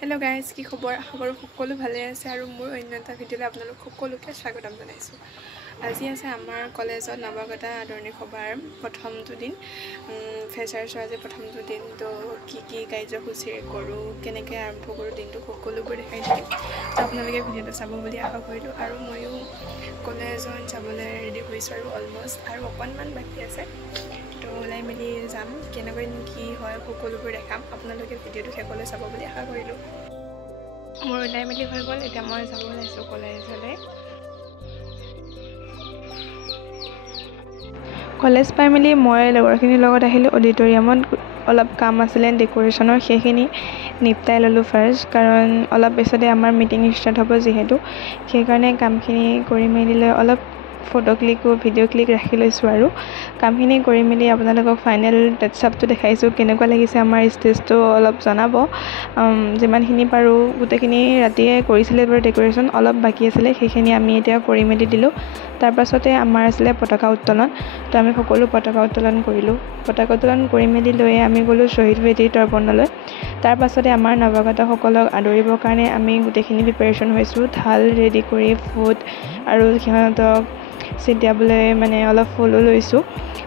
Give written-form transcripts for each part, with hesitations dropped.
Hello guys की खबर खबर सकलो भाले आछे आरो मोर अन्य एटा भिडिओले आपनालोक सकलोके स्वागतम जनाइছো। আজি আছে আমাৰ কলেজত নৱাগত আদৰণি সভাৰ প্ৰথমটো দিন ফ্ৰেছাৰ্ছৰ আজি প্ৰথমটো দিন তো কি কাৰ্যসূচী কৰোঁ কেনেকৈ আৰম্ভ কৰোঁ দিনটো সকলোবোৰ দেখাই দিম তো আপোনালোকে ভিডিঅ'টো চাব বুলি আশা কৰিলোঁ আৰু ময়ো কলেজত যাবলৈ ৰেডি হৈছোঁ আৰু অলমষ্ট আৰু অকণমান বাকী আছে তো ওলাই মেলি যাম কেনেকৈ কি হয় সকলোবোৰ দেখাম আপোনালোকে ভিডিঅ'টো শেষলৈ চাব বুলি আশা কৰিলোঁ। মোৰ ওলাই মেলি হৈ গ'ল এতিয়া মই যাব ওলাইছোঁ কলেজলৈ। কলেজ পাই মেলি মই লগৰখিনিৰ লগত আহিলোঁ অডিটৰিয়ামত অলপ কাম আছিলে ডেক'ৰেশ্যনৰ সেইখিনি নিপটাই ল'লোঁ ফাৰ্ষ্ট কাৰণ অলপ পিছতে আমাৰ মিটিং ষ্টাৰ্ট হ'ব যিহেতু সেইকাৰণে কামখিনি কৰি মেলি লৈ অলপ ফটো ক্লিক ভিডিঅ' ক্লিক ৰাখি লৈছোঁ আৰু কামখিনি কৰি মেলি আপোনালোকক ফাইনেল টাচ্আপটো দেখাইছোঁ কেনেকুৱা লাগিছে আমাৰ ষ্টেজটো অলপ জনাব যিমানখিনি পাৰোঁ গোটেইখিনি ৰাতিয়ে কৰিছিলে বাৰু ডেক'ৰেশ্যন অলপ বাকী আছিলে সেইখিনি আমি এতিয়া কৰি মেলি দিলোঁ। তাৰ পাছতে আমাৰ আছিলে পতাকা উত্তোলন তো আমি সকলো পতাকা উত্তোলন কৰিলোঁ। পতাকা উত্তোলন কৰি মেলি লৈ আমি গ'লোঁ শ্বহীদ বেদী তৰ্পণলৈ। তাৰ পাছতে আমাৰ নৱাগতসকলক আদৰিবৰ কাৰণে আমি গোটেইখিনি প্ৰিপেৰেশ্যন হৈছোঁ ঢাল ৰেডি কৰি ফুট আৰু সিহঁতক ছিটিয়াবলৈ মানে অলপ ফুলো লৈছোঁ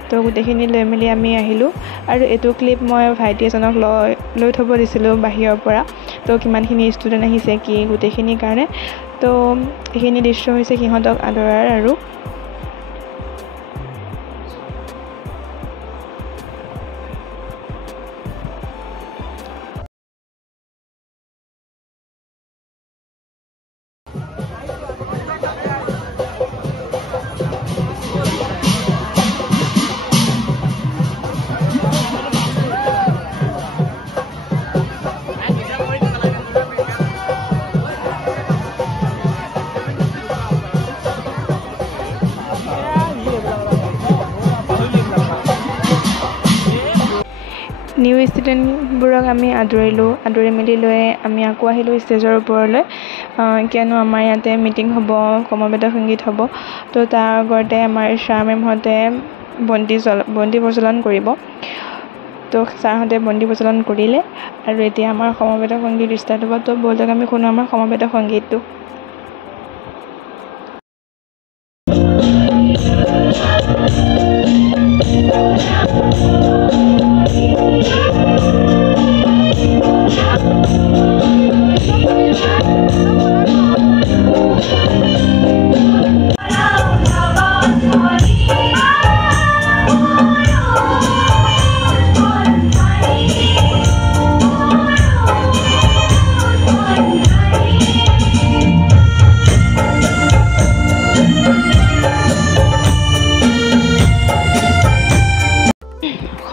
তো গোটেইখিনি লৈ মেলি আমি আহিলোঁ আৰু এইটো ক্লিপ মই ভাইটি এজনক লৈ থ'ব দিছিলোঁ বাহিৰৰ পৰা তো কিমানখিনি ষ্টুডেণ্ট আহিছে কি গোটেইখিনিৰ কাৰণে তো এইখিনি দৃশ্য হৈছে সিহঁতক আদৰাৰ আৰু নিউ ষ্টুডেণ্টবোৰক আমি আদৰি মেলি লৈ আমি আকৌ আহিলোঁ ষ্টেজৰ ওপৰলৈ কিয়নো আমাৰ ইয়াতে মিটিং হ'ব সমবেত সংগীত হ'ব তো তাৰ আগতে আমাৰ ছাৰ মেমহঁতে বন্তি প্ৰজ্বলন কৰিব তো ছাৰহঁতে বন্তি প্ৰজ্বলন কৰিলে আৰু এতিয়া আমাৰ সমবেত সংগীত ষ্টাৰ্ট হ'ব তো ব'লক আমি শুনো আমাৰ সমবেত সংগীতটো।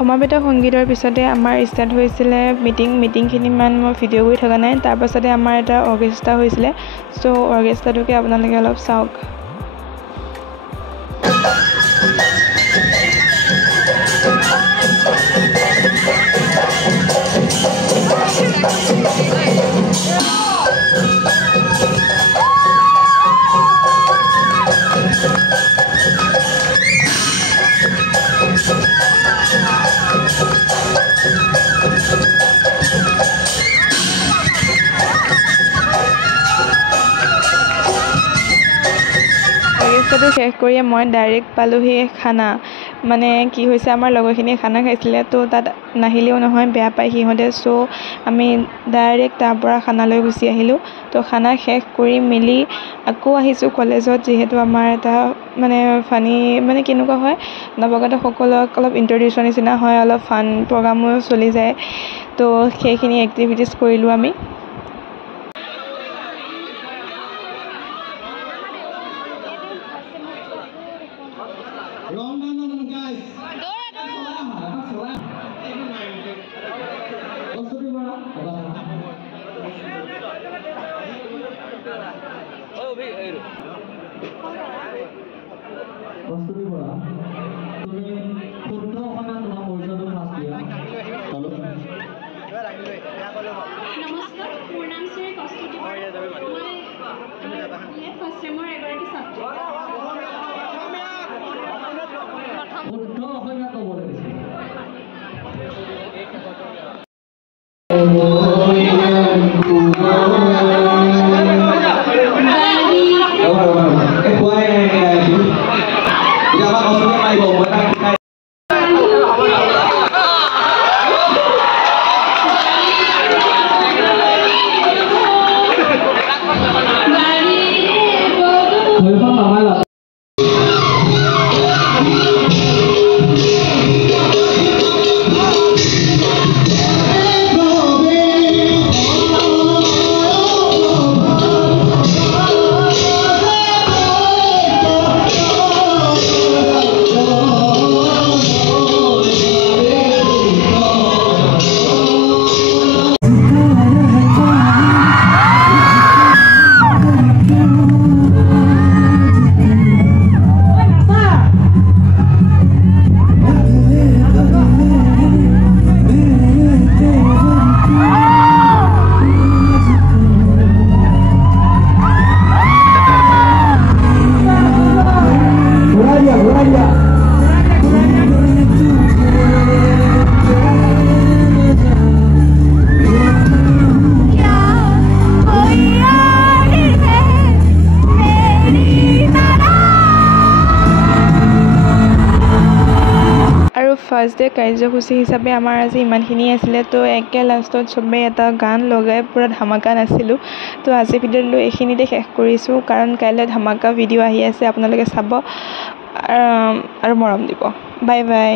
সমবেত সংগীতৰ পিছতে আমাৰ ষ্টাৰ্ট হৈছিলে মিটিংখিনিমান মই ভিডিঅ' কৰি থকা নাই তাৰ পাছতে আমাৰ এটা অৰ্কেষ্ট্ৰা হৈছিলে চ' অৰ্কেষ্ট্ৰাটোকে আপোনালোকে অলপ চাওক। অৰ্কেষ্ট্ৰাটো শেষ কৰিয়ে মই ডাইৰেক্ট পালোঁহি খানা মানে কি হৈছে আমাৰ লগৰখিনিয়ে খানা খাইছিলে তো তাত নাহিলেও নহয় বেয়া পায় সিহঁতে চ' আমি ডাইৰেক্ট তাৰ পৰা খানালৈ গুচি আহিলোঁ তো খানা শেষ কৰি মেলি আকৌ আহিছোঁ কলেজত যিহেতু আমাৰ এটা মানে ফানি মানে কেনেকুৱা হয় নৱাগতসকলক অলপ ইণ্ট্ৰডিউচৰ নিচিনা হয় অলপ ফান প্ৰগ্ৰামো চলি যায় তো সেইখিনি এক্টিভিটিছ কৰিলোঁ আমি। নমস্কাৰ মোৰ নাম শ্ৰী কস্তুতি বৰা মই ফাৰ্ষ্ট ছেমৰ এগৰাকী ছাত্ৰী প্ৰথম ফাৰ্ষ্ট ডে কাৰ্যসূচী হিচাপে আমাৰ আজি ইমানখিনিয়ে আছিলে। তো একে লাষ্টত চবেই এটা গান লগাই পূৰা ধামাকা নাছিলোঁ। তো আজি ভিডিঅ'টো এইখিনিতে শেষ কৰিছোঁ, কাৰণ কাইলৈ ধামাকা ভিডিঅ' আহি আছে, আপোনালোকে চাব আৰু মৰম দিব। Bye bye.